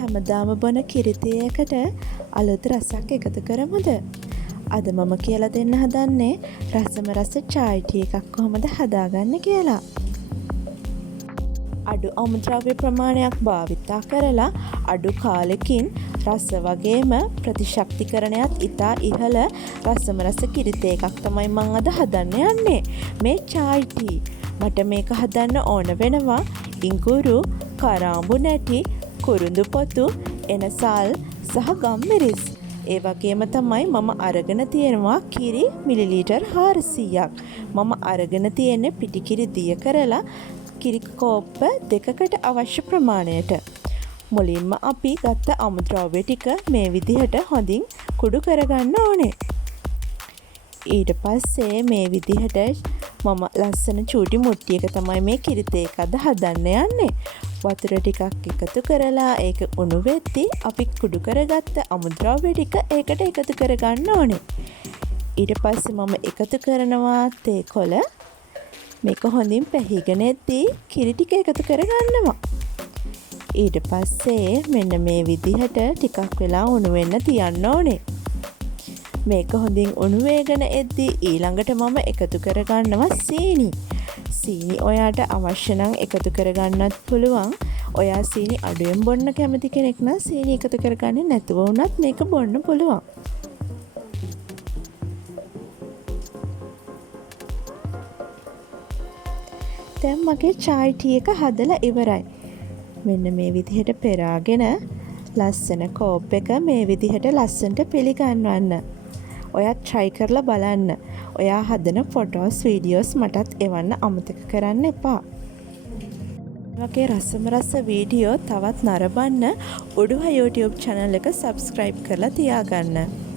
හැමදාම බොන කිරිතයකට අලුත් රසක් එකතු කරමුද? අද මම කියලා දෙන්න හදන්නේ රසම රස චායි ටී එකක් කොහොමද හදාගන්නේ කියලා. අඩු අමුද්‍රව්‍ය ප්‍රමාණයක් භාවිතා කරලා අඩු කාලෙකින් රස වගේම ප්‍රතිශක්තිකරණයත් ඉතා ඉහළ රසම රස කිරිතේ එකක් තමයි මම අද හදන්න යන්නේ. මේ චායි ටී මට මේක හදන්න ඕන වෙනවා ඉඟුරු, කරාඹු නැටි, කුරුඳු පොතු, එනසල් සහ ගම්මිරිස්. ඒ වගේම තමයි මම අරගෙන තියෙනවා කිරි මිලිලීටර් 400ක්. මම අරගෙන තියෙන්නේ පිටිකිරි දිය කරලා කිරි කෝප්ප 2කට අවශ්‍ය ප්‍රමාණයට. මුලින්ම අපි ගත්ත අමුද්‍රව්‍ය ටික මේ විදිහට හොඳින් කුඩු කරගන්න ඕනේ. ඊට පස්සේ මේ විදිහට මම ලස්සන චූටි මුට්ටියක තමයි මේ කිරිතේ එක අද හදන්න යන්නේ. වතුර ටිකක් එකතු කරලා ඒක උණු වෙද්දී අපි කුඩු කරගත්ත අමුද්‍රව්‍ය ටික ඒකට එකතු කරගන්න ඕනේ. ඊට පස්සේ මම එකතු කරනවා තේ කොළ. මේක හොඳින් පැහිගෙන එද්දී කිරි ටික එකතු කරගන්නවා. ඊට පස්සේ මෙන්න මේ විදිහට ටිකක් වෙලා උණු වෙන්න තියන්න ඕනේ. මේක හොඳින් උණු වේගෙන එද්දී ඊළඟට මම එකතු කරගන්නවා සීනි. සීනි ඔයාට අවශ්‍ය නම් එකතු කරගන්නත් පුළුවන්. ඔයා සීනි අඩුවෙන් බොන්න කැමති කෙනෙක් නම් සීනි එකතු කරගන්නේ නැතුව වුණත් මේක බොන්න පුළුවන්. දැන් මගේ චායි ටී එක හදලා ඉවරයි. මෙන්න මේ විදිහට පෙරාගෙන ලස්සන කෝප් එක මේ විදිහට ලස්සනට පිළිගන්වන්න. ඔයා try කරලා බලන්න. ඔයා හදන ෆොටෝස් වීඩියෝස් මටත් එවන්න අමතක කරන්න එපා. වගේ රසම රස වීඩියෝ තවත් නරඹන්න උඩුහ YouTube channel එක subscribe කරලා තියාගන්න.